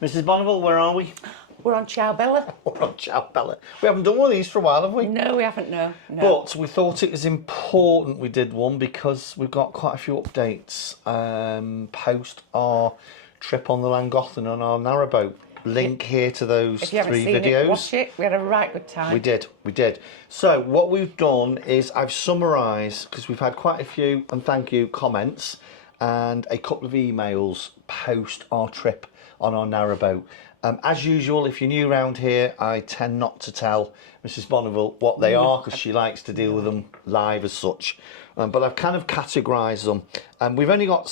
Mrs. Bonneville, where are we? We're on Ciao Bella. We're on Ciao Bella. We haven't done one of these for a while, have we? No, we haven't, no. But we thought it was important we did one because we've got quite a few updates post our trip on the Llangollen on our narrowboat. Link here to those If you haven't 3 seen videos. it, watch it. We had a right good time. We did. So what we've done is I've summarised, because we've had quite a few, and thank you, comments, and a couple of emails post our trip on our narrowboat. As usual, if you're new around here, I tend not to tell Mrs. Bonneville what they are because she likes to deal with them live as such. But I've kind of categorised them. We've only got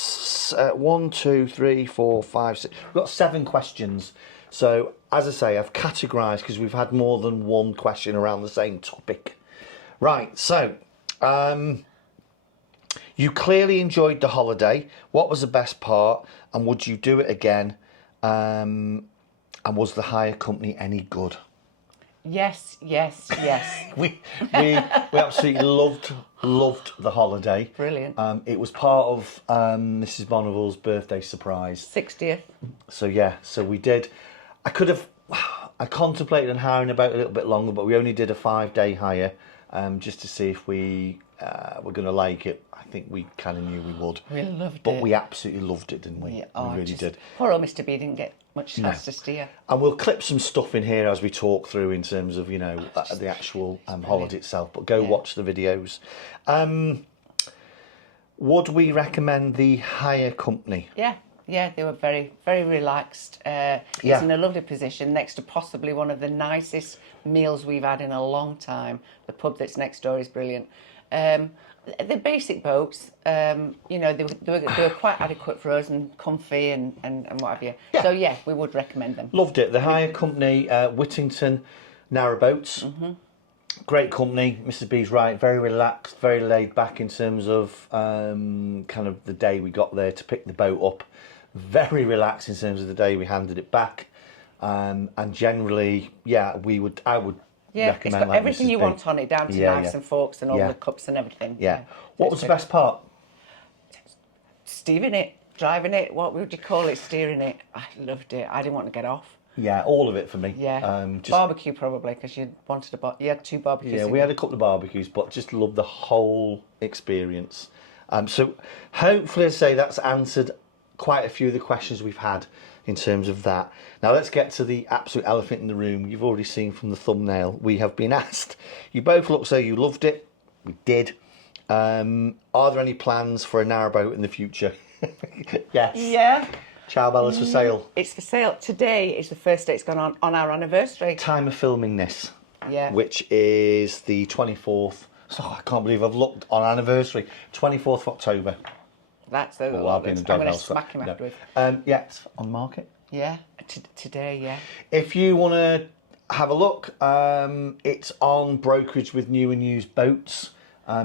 1, 2, 3, 4, 5, 6. We've got 7 questions. So, as I say, I've categorised because we've had more than one question around the same topic. Right, so, you clearly enjoyed the holiday. What was the best part? And would you do it again? And was the hire company any good? Yes. We absolutely loved the holiday. Brilliant. It was part of Mrs. Bonneville's birthday surprise. 60th. So we did. I contemplated on hiring about a little bit longer, but we only did a 5-day hire just to see if we were going to like it. I think we kind of knew we would. We loved it. But we absolutely loved it, didn't we? Yeah, we really did. Poor old Mr. B didn't get much chance to steer. And we'll clip some stuff in here as we talk through in terms of, the actual holiday itself. But go watch the videos. Would we recommend the hire company? Yeah, they were very, very relaxed. It's in a lovely position next to possibly one of the nicest meals we've had in a long time. The pub that's next door is brilliant. The basic boats, they were quite adequate for us and comfy and what have you. Yeah. So, yeah, we would recommend them. Loved it. The hire company, Whittington Narrowboats. Mm-hmm. Great company. Mrs. B's right. Very relaxed, very laid back in terms of kind of the day we got there to pick the boat up. Very relaxed in terms of the day we handed it back. And generally, I would recommend it's got everything Mrs. you B. want on it, down to knives and forks and all the cups and everything. Yeah. What was the best part? Steering it, driving it, what would you call it, steering it. I loved it. I didn't want to get off. Yeah, all of it for me. Yeah, barbecue probably, because you had 2 barbecues. Yeah, we had a couple of barbecues, but just loved the whole experience. So hopefully, as I say, that's answered quite a few of the questions we've had in terms of that. Now let's get to the absolute elephant in the room. You've already seen from the thumbnail, we have been asked. You both look so you loved it. We did. Are there any plans for a narrowboat in the future? Yes. Yeah. Ciao Bella's for sale. It's for sale. Today is the first day it's gone on our anniversary. Time of filming this. Yeah. Which is the 24th. So I can't believe I've looked on anniversary. 24th of October. That's the I've been in the I'm going to doghouse. smack him afterwards. Yeah, it's on the market. Yeah. Today, yeah. If you want to have a look, it's on brokerage with new and used boats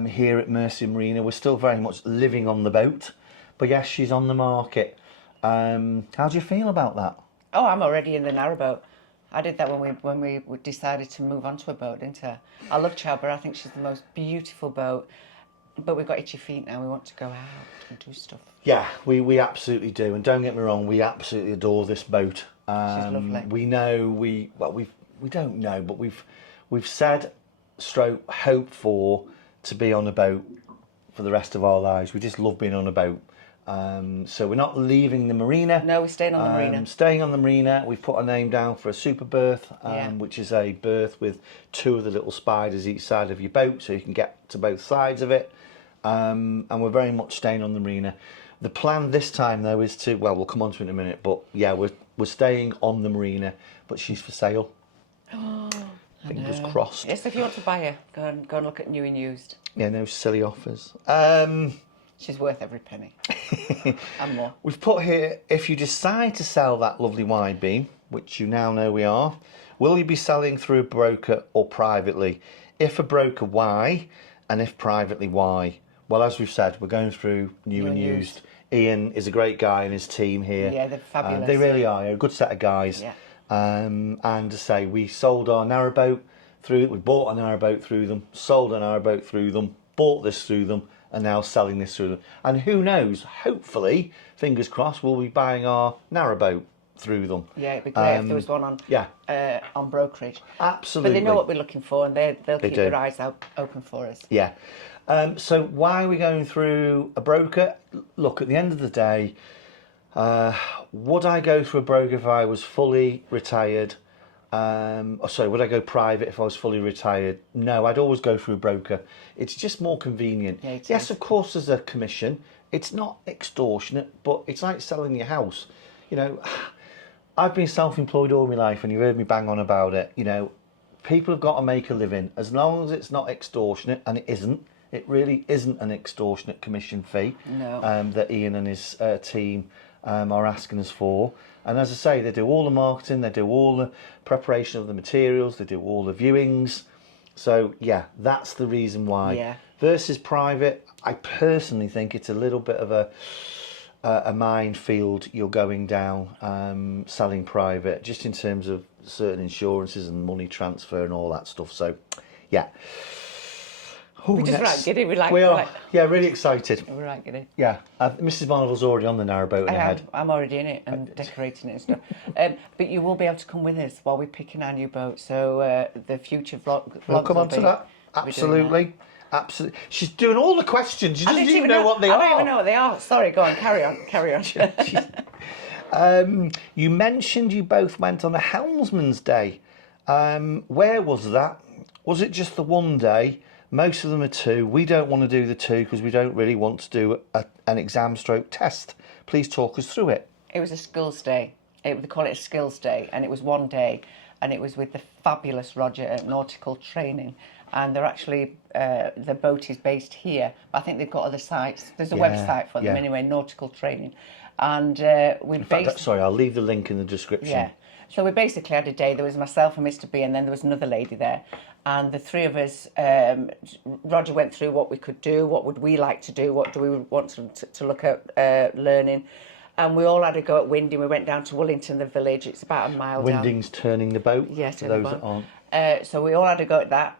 here at Mersey Marina. We're still very much living on the boat. But yes, she's on the market. How do you feel about that? Oh, I'm already in the narrowboat. I did that when we decided to move on to a boat, didn't I? I love Chowber. I think she's the most beautiful boat. But we've got itchy feet now. We want to go out and do stuff. Yeah, we absolutely do. And don't get me wrong, we absolutely adore this boat. She's lovely. We know we don't know, but we've said hope for to be on a boat for the rest of our lives. We just love being on a boat. So we're not leaving the marina. No, we're staying on the marina. Staying on the marina. We've put our name down for a super berth, which is a berth with 2 of the little spiders each side of your boat, so you can get to both sides of it. And we're very much staying on the marina. The plan this time, though, is to, well, we'll come on to it in a minute, but yeah, we're staying on the marina, but she's for sale. Fingers crossed. Yes, if you want to buy her, go and look at new and used. Yeah, no silly offers. She's worth every penny. And more. We've put here, if you decide to sell that lovely wide beam, which you now know we are, will you be selling through a broker or privately? If a broker, why? And if privately, why? Well, as we've said, we're going through new and used. Ian is a great guy and his team here. Yeah, they're fabulous. They really are. They're a good set of guys. Yeah. And to say, we sold our narrowboat through it. We bought a narrowboat through them, sold a narrowboat through them, bought this through them, and now selling this through them. And who knows, hopefully, fingers crossed, we'll be buying our narrowboat Yeah. through them. Yeah, it'd be great if there was one on brokerage. Absolutely. But they know what we're looking for, and they'll keep do. their eyes open for us. Yeah. So why are we going through a broker? Look, at the end of the day, would I go through a broker if I was fully retired? Would I go private if I was fully retired? No, I'd always go through a broker. It's just more convenient. Yeah, it yes, is. of course, there's a commission. It's not extortionate, but it's like selling your house. You know, I've been self-employed all my life, and you've heard me bang on about it. You know, people have got to make a living. As long as it's not extortionate, and it isn't, it really isn't an extortionate commission fee. No. That Ian and his team are asking us for. And as I say, they do all the marketing, they do all the preparation of the materials, they do all the viewings. So yeah, that's the reason why. Yeah. Versus private, I personally think it's a little bit of a minefield you're going down, selling private, just in terms of certain insurances and money transfer and all that stuff. So yeah. We're just right giddy. We are, yeah, really excited. We're right giddy. Yeah, Mrs. Bonneville's already on the narrowboat in her head. I'm already in it and decorating it and stuff. But you will be able to come with us while we're picking our new boat. So the future vlogs We'll come on to that. Absolutely. Absolutely. She's doing all the questions. She doesn't even know what they are. I don't even know what they are. Sorry, go on, carry on. You mentioned you both went on a helmsman's day. Where was that? Was it just the one day? Most of them are 2. We don't want to do the 2 because we don't really want to do an exam stroke test. Please talk us through it. It was a skills day. They call it a skills day, and it was one day, and it was with the fabulous Roger at Nautical Training. And they're actually, the boat is based here. I think they've got other sites. There's a website for them anyway, Nautical Training. And sorry, I'll leave the link in the description. Yeah. So we basically had a day. There was myself and Mr. B, and then there was another lady there. And the 3 of us, Roger went through what we could do, what would we like to do, what do we want to look at learning. And we all had a go at Winding. We went down to Wellington, the village. It's about a mile down. Winding's turning the boat, yes, for those that aren't. So we all had a go at that.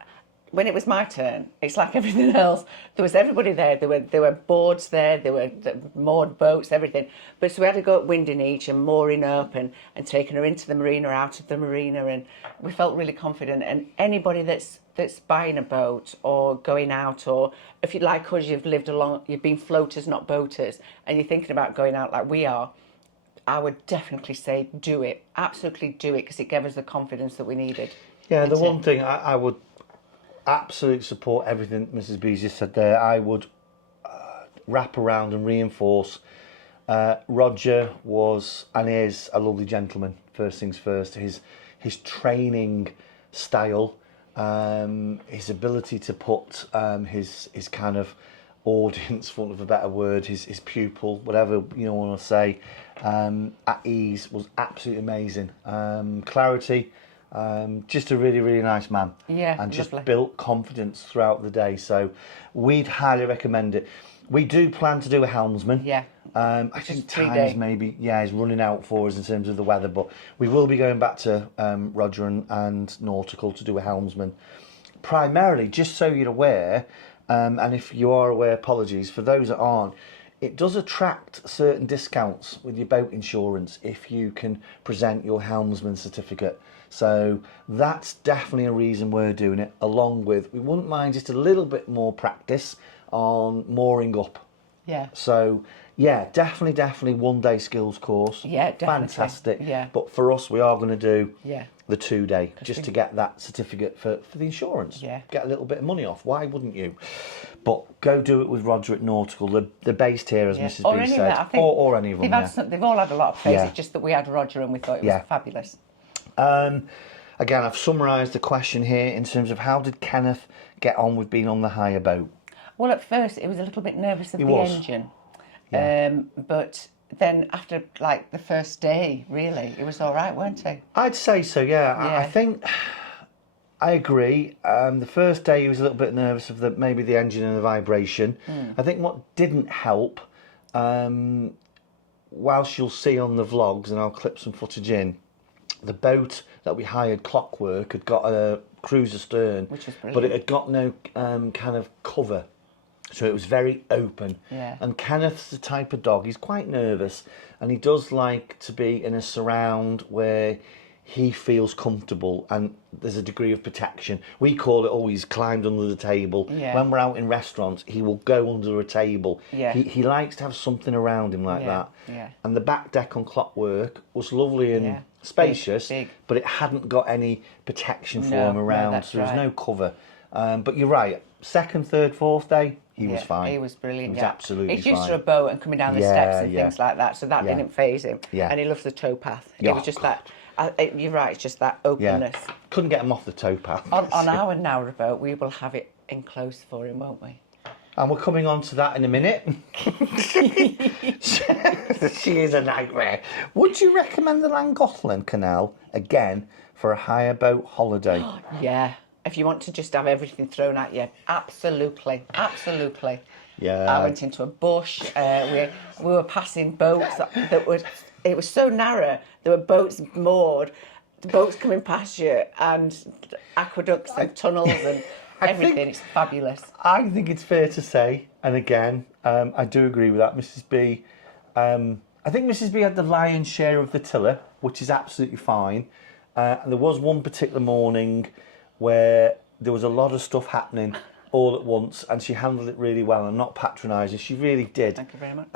When it was my turn, it's like everything else. There was everybody there. There were boards there. There were moored boats, everything. But so we had to go at winding each and mooring up and taking her into the marina, out of the marina, and we felt really confident. And anybody that's buying a boat or going out, or if you like us, you've been floaters, not boaters, and you're thinking about going out like we are, I would definitely say do it. Absolutely do it, because it gave us the confidence that we needed. Yeah, the one thing I would absolutely support everything Mrs. B just said there. I would wrap around and reinforce. Roger was and is a lovely gentleman. First things first, his training style, his ability to put his kind of audience, for want of a better word, his pupil, whatever you want to say, at ease was absolutely amazing. Clarity. Just a really, really nice man. Yeah, and just lovely. built confidence throughout the day. So we'd highly recommend it. We do plan to do a helmsman. Yeah. I think times maybe, is running out for us in terms of the weather, but we will be going back to Roger and Nautical to do a helmsman. Primarily, just so you're aware, and if you are aware, apologies, for those that aren't, it does attract certain discounts with your boat insurance if you can present your helmsman certificate. So that's definitely a reason we're doing it, along with, we wouldn't mind just a little bit more practice on mooring up. Yeah. So, yeah, definitely 1 day skills course. Yeah, definitely. Fantastic. Yeah. But for us, we are going to do Yeah. the 2 day, just to get that certificate for the insurance. Yeah. Get a little bit of money off. Why wouldn't you? But go do it with Roger at Nautical. They're based here, as Mrs. Or B any said. of that, I think Or any of them, they've all had a lot of praise. Yeah. It's just that we had Roger and we thought it was fabulous. Again, I've summarised the question here in terms of how did Kenneth get on with being on the hire boat? Well, at first, it was a little bit nervous of the was. engine. Yeah. But then after, like, the first day, really, it was all right, weren't he? I'd say so, yeah. I think I agree. The first day he was a little bit nervous of maybe the engine and the vibration. I think what didn't help, whilst you'll see on the vlogs, and I'll clip some footage in, the boat that we hired, Clockwork, had got a cruiser stern, Which was brilliant. but it had got no kind of cover So it was very open. Yeah. And Kenneth's the type of dog, he's quite nervous, and he does like to be in a surround where he feels comfortable and there's a degree of protection. We call it, he's climbed under the table. Yeah. When we're out in restaurants, he will go under a table. Yeah. He likes to have something around him like Yeah, that. yeah. And the back deck on Clockwork was lovely and Yeah. spacious, Big. but it hadn't got any protection for No, him no, around, that's so there was right. no cover. But you're right, second, third, fourth day, he was Yeah, fine. He was brilliant. He was yeah. absolutely He's used fine. to a boat and coming down the Yeah, steps and yeah. things like that, so that Yeah. didn't faze him. Yeah. And he loves the towpath. Yeah. It was just that. You're right. It's just that Yeah. openness. Couldn't get him off the towpath. On our narrowboat, we will have it enclosed for him, won't we? And we're coming on to that in a minute. She is a nightmare. Would you recommend the Llangollen Canal again for a hire boat holiday? Yeah. If you want to just have everything thrown at you, absolutely, absolutely. Yeah. I went into a bush. We were passing boats that were. It was so narrow. There were boats moored, boats coming past you, and aqueducts and tunnels and everything. think- It's fabulous. I think it's fair to say, and again, I do agree with that, Mrs. B. I think Mrs. B had the lion's share of the tiller, which is absolutely fine. And there was one particular morning where there was a lot of stuff happening all at once, and she handled it really well and not patronising. She really did. Thank you very much.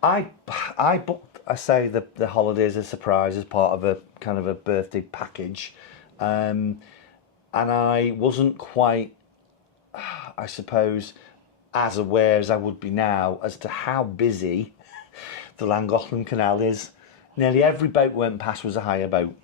I booked, I say, the holidays as a surprise as part of a kind of a birthday package. And I wasn't quite, I suppose, as aware as I would be now as to how busy the Llangollen Canal is. Nearly every boat we went past was a hire boat.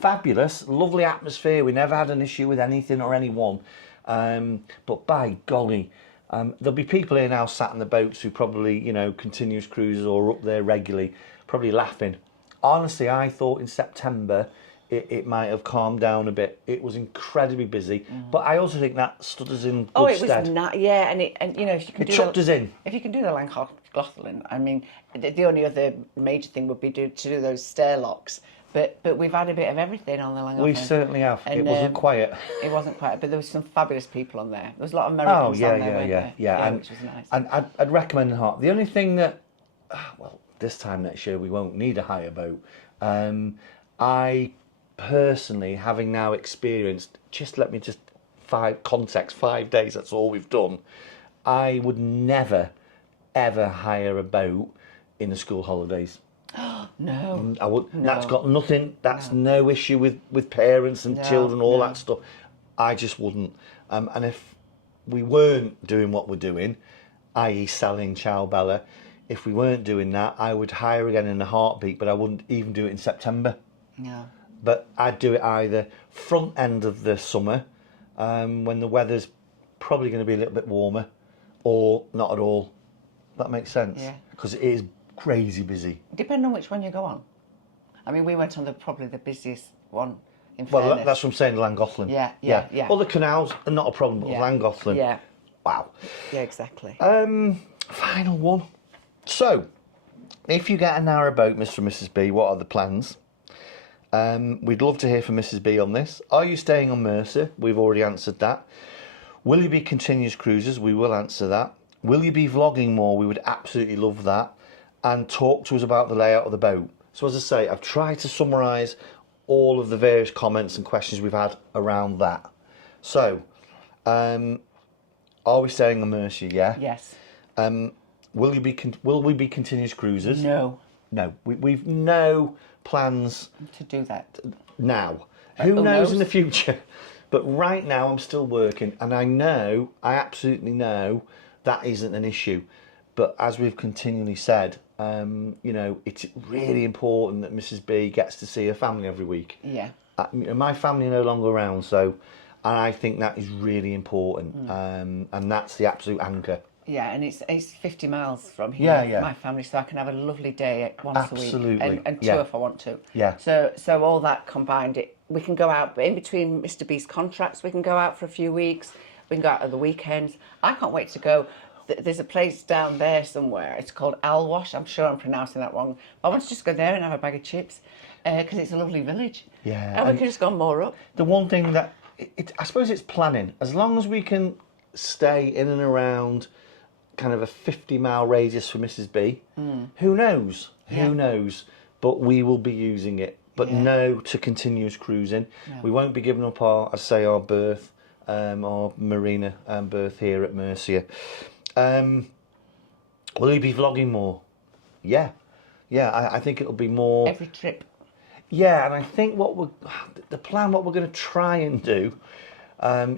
Fabulous, lovely atmosphere. We never had an issue with anything or anyone. But by golly, there'll be people here now sat in the boats who probably, continuous cruises or up there regularly, probably laughing. Honestly, I thought in September it might have calmed down a bit. It was incredibly busy, but I also think that stood us in good stead. Yeah, and if you can It chucked us in. If you can do the Llangollen, I mean, the only other major thing would be to do those stair locks. But we've had a bit of everything on the Llangollen. We certainly have. And, it wasn't quiet. It wasn't quiet, but there was some fabulous people on there. There was a lot of Americans on there, weren't there? Yeah, which was nice. And I'd recommend Heart. The only thing that, this time next year we won't need a hire boat. I personally, having now experienced, let me 5 days, that's all we've done. I would never, ever hire a boat in the school holidays. No. I would. No. That's got nothing. That's no issue with parents and children, all no. that stuff. I just wouldn't. And if we weren't doing what we're doing, i.e., selling Ciao Bella, if we weren't doing that, I would hire again in a heartbeat. But I wouldn't even do it in September. No. But I'd do it either front end of the summer, when the weather's probably going to be a little bit warmer, or not at all. That makes sense. Yeah. Because it is crazy busy. Depending on which one you go on. I mean, we went on probably the busiest one, in Well, fairness. that's what I'm saying, Llangollen. Yeah. Other canals are not a problem, but Yeah. Llangollen. Yeah. Wow. Yeah, exactly. Final one. So, if you get a narrowboat, Mr. and Mrs. B, what are the plans? We'd love to hear from Mrs. B on this. Are you staying on Mercer? We've already answered that. Will you be continuous cruises? We will answer that. Will you be vlogging more? We would absolutely love that. And talk to us about the layout of the boat. So as I say, I've tried to summarise all of the various comments and questions we've had around that. So, are we staying on Mercer? Yeah. Yes. Will we be continuous cruises? No. No. We've no plans To do that. now. Who who knows knows? in the future? But right now I'm still working, and I absolutely know that isn't an issue. But as we've continually said, it's really important that Mrs. B gets to see her family every week. Yeah. My family are no longer around, and I think that is really important, and that's the absolute anchor. Yeah, and it's 50 miles from here, Yeah. my family, so I can have a lovely day once a week. Absolutely. And two Yeah. if I want to. Yeah. So all that combined, we can go out, but in between Mr. B's contracts, we can go out for a few weeks. We can go out at the weekends. I can't wait to go. There's a place down there somewhere. It's called Alwash. I'm sure I'm pronouncing that wrong. I want to just go there and have a bag of chips because it's a lovely village. Yeah, And we and can just go more up. The one thing that I suppose it's planning. As long as we can stay in and around kind of a 50-mile radius for Mrs. B. Who knows? Yeah. Who knows? But we will be using it. But Yeah. no to continuous cruising. No. We won't be giving up our berth, our marina berth here at Mercia. Will you be vlogging more? Yeah. Yeah, I think it'll be more... Every trip. Yeah, and I think what we're going to try and do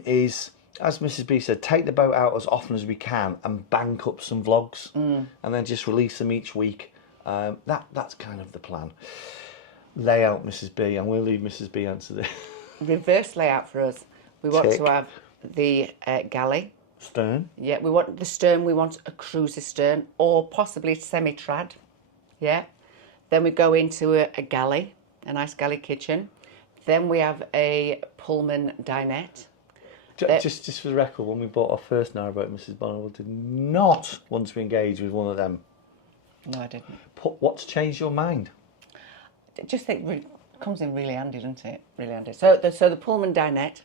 is, as Mrs. B said, take the boat out as often as we can and bank up some vlogs, and then just release them each week. That's kind of the plan. Layout, Mrs. B, and we'll leave Mrs. B answer this. Reverse layout for us. We want Tick. to have the galley. Stern. Yeah, we want the stern. We want a cruiser stern, or possibly semi-trad. Yeah. Then we go into a galley, a nice galley kitchen. Then we have a Pullman dinette. Just for the record, when we bought our first narrowboat, Mrs. Bonnell did not want to engage with one of them. No, I didn't. What's changed your mind? Just think it comes in really handy, doesn't it? Really handy. So the Pullman dinette.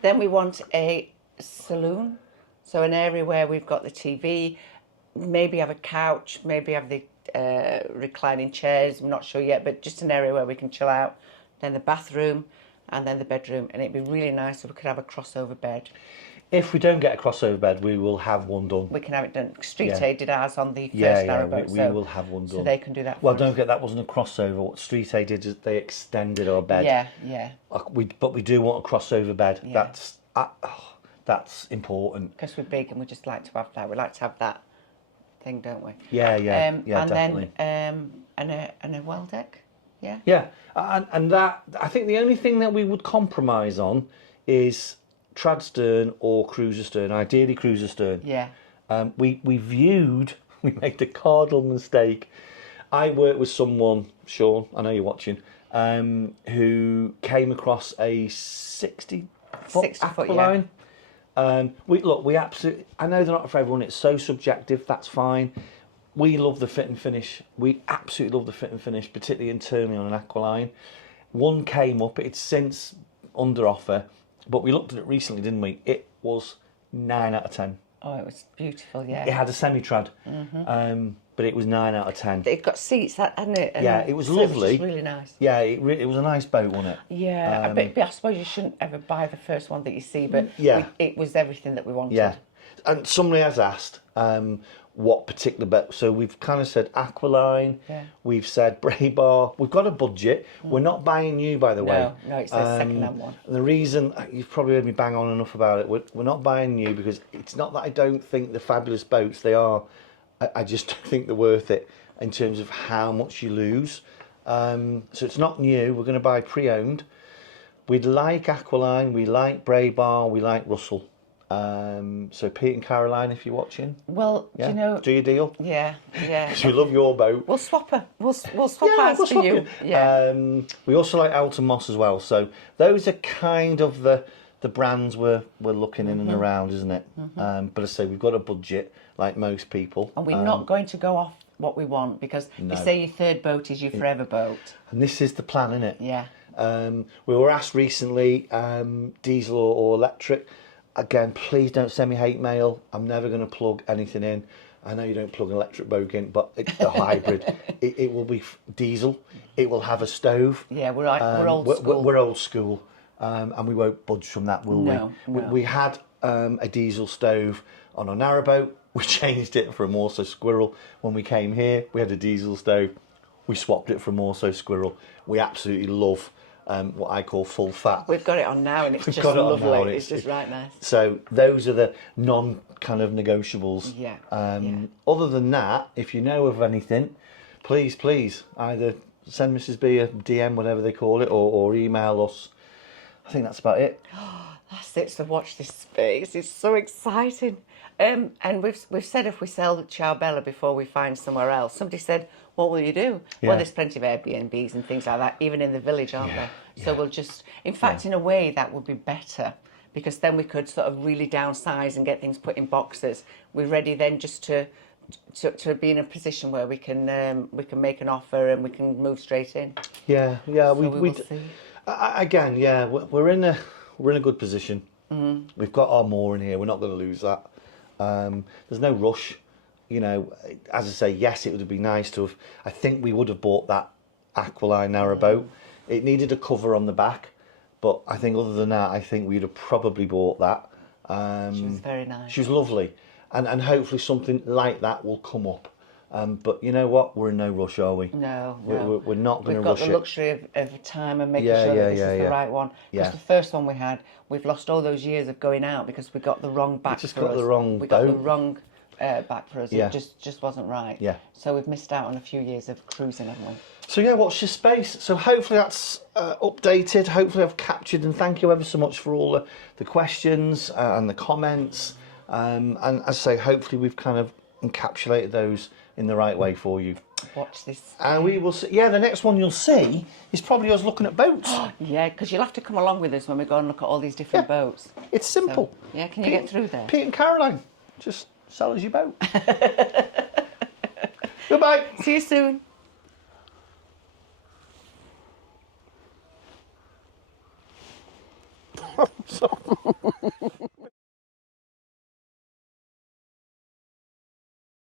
Then we want a saloon, so an area where we've got the TV, maybe have a couch, maybe have the reclining chairs. I'm not sure yet, but just an area where we can chill out. Then the bathroom, and then the bedroom, and it'd be really nice if we could have a crossover bed. If we don't get a crossover bed, we will have one done. We can have it done. Street Yeah. Aid did ours on the first Yeah, narrowboat, we will have one done. so they can do that. Well, for don't us. forget that wasn't a crossover. What Street Aid did is they extended our bed. Yeah, yeah. But we do want a crossover bed. Yeah. That's important. Because we're big and we just like to have that. We like to have that thing, don't we? Yeah, yeah, and definitely. then and a well deck. Yeah. Yeah, and that I think the only thing that we would compromise on is trad stern or cruiser stern. Ideally, cruiser stern. Yeah. We we made the cardinal mistake. I worked with someone, Sean, I know you're watching, who came across a 60-foot 60-foot, Aqualine. We absolutely, I know they're not for everyone, it's so subjective, that's fine. We love the fit and finish. We absolutely love the fit and finish, particularly internally on an Aqualine. One came up, it's since under offer, but we looked at it recently, didn't we? It was 9 out of 10. Oh, it was beautiful. Yeah. It had a semi-trad, but it was 9 out of 10. It got seats, hadn't it? And Yeah, it was so lovely. It was just really nice. Yeah, it was a nice boat, wasn't it? Yeah, but I suppose you shouldn't ever buy the first one that you see, but Yeah. it was everything that we wanted. Yeah. And somebody has asked what particular boat. So we've kind of said Aqualine. Yeah. We've said Braybar. We've got a budget. We're not buying new, by the way. No, it's a second-hand one. And the reason, you've probably heard me bang on enough about it, we're not buying new because it's not that I don't think they're fabulous boats. They are. I just don't think they're worth it in terms of how much you lose. So it's not new. We're going to buy pre-owned. We'd like Aqualine. We like Braybar. We like Russell. So Pete and Caroline, if you're watching, Well, yeah, do you know? do your deal. Yeah, yeah. Because we love your boat. We'll swap her. We'll swap Yeah, ours we'll for swap you. it. Yeah. We also like Alton Moss as well. So those are kind of the brands we're looking in and around, isn't it? But as I say, we've got a budget like most people. And we're not going to go off what we want because No. you say your third boat is your forever boat. And this is the plan, isn't it? Yeah. We were asked recently, diesel or electric. Again, please don't send me hate mail. I'm never going to plug anything in. I know you don't plug an electric boat in, but a hybrid. It will be diesel. It will have a stove. Yeah, we're old school. We're old school, and we won't budge from that, will No, we? no. We had a diesel stove on our narrowboat. We changed it for a Morso Squirrel. When we came here, we had a diesel stove. We swapped it for a Morso Squirrel. We absolutely love what I call full fat. We've got it on now and it's We've just got it on lovely. now and It's just right nice. So those are the non-kind of negotiables. Yeah, Other than that, if you know of anything, please either send Mrs. B a DM, whatever they call it, or email us. I think that's about it. That's it. So watch this space. It's so exciting. And we've said if we sell Chowbella before we find somewhere else. Somebody said, "What will you do?" Yeah. Well, there's plenty of Airbnbs and things like that, even in the village, aren't there? So yeah. we'll just, in fact, in a way, that would be better because then we could sort of really downsize and get things put in boxes. We're ready then just to be in a position where we can make an offer and we can move straight in. Yeah. So we will see. Again, yeah, we're in a good position. We've got our mooring here. We're not going to lose that. There's no rush. You know, as I say, yes, it would have been nice to have. I think we would have bought that Aqualine narrowboat. It needed a cover on the back, but I think other than that, I think we'd have probably bought that. She was very nice. She was lovely, and hopefully something like that will come up. But you know what? We're in no rush, are we? No, We're not going to rush it. We've got the luxury of time and making sure that this is the right one. Because the first one we had, we've lost all those years of going out because we got the wrong back just for got us. the wrong we got the boat. wrong back for us. Yeah. It just wasn't right. Yeah. So we've missed out on a few years of cruising, haven't we? So yeah, watch your space. So hopefully that's updated. Hopefully I've captured, and thank you ever so much for all the questions and the comments. And as I say, hopefully we've kind of encapsulated those in the right way for you. Watch this. And we will see. Yeah, the next one you'll see is probably us looking at boats. Yeah, because you'll have to come along with us when we go and look at all these different boats. It's simple. So, yeah, can you get through there? Pete and Caroline, just sell us your boat. Goodbye. See you soon. So